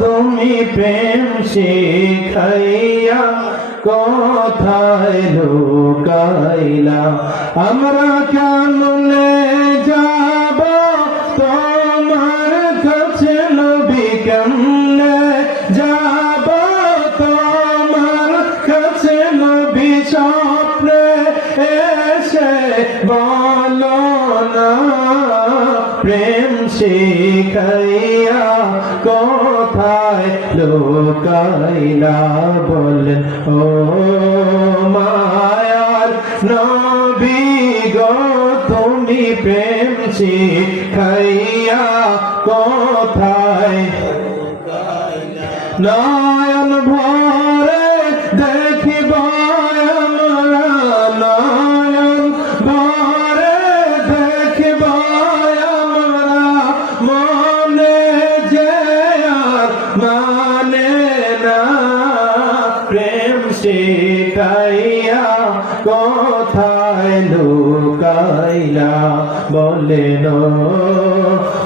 তুমি প্রেম শিখাইয়া কথায় লুকাইলা। আমরা কানুনে যাব? তোমার কাছে নবী কেমনে যাব? তোমার কাছে নবী স্বপ্নে এসে বলো না। প্রেম শিখাইয়া কোথায় লোকাইলা বলেন ও মায়ার নবী গো, তুমি প্রেম শিখাইয়া কোথায় নয়ন ভরে শিখাইয়া কথায় লুকাইলা বলে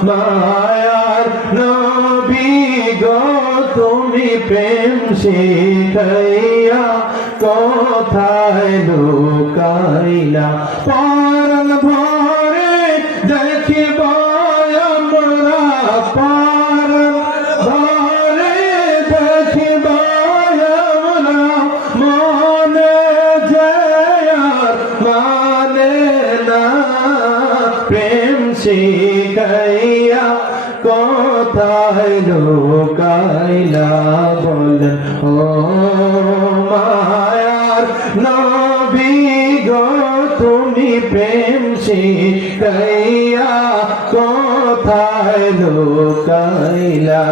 মায়ার নবী গো তুমি প্রেম শিখাইয়া কথায় লুকাইলা। শিখাইয়া কোথায় লোকাইলা বল ও মায়ার নবী গো তুমি প্রেম শিখাইয়া কোথায় লোকাইলা